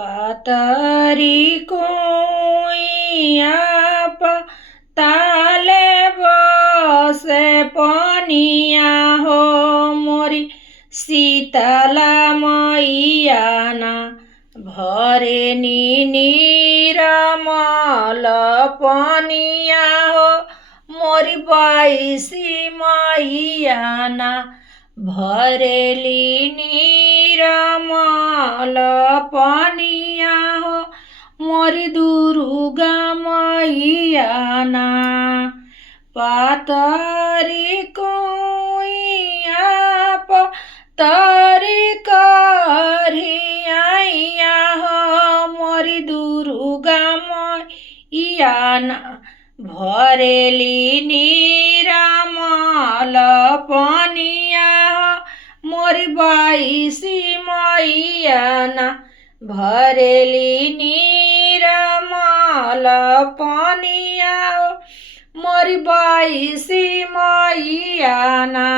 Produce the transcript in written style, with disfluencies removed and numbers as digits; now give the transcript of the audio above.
पातरी कुइया ताले बसे पनिया हो मोरी शीतला मैया ना भरे निरमल पनिया हो मोरी बाईसी मैया ना भरेली निरमल पनिया हो मोरी दुर्गा मैया ना पातरी कुइया तरी करिया हो मोरी दुर्गा मैया ना भरेली निरमल पनिया हो मोरी बाईसी मैया ना भरेली निरमल पनिया हो मोरी बाईसी मैया ना।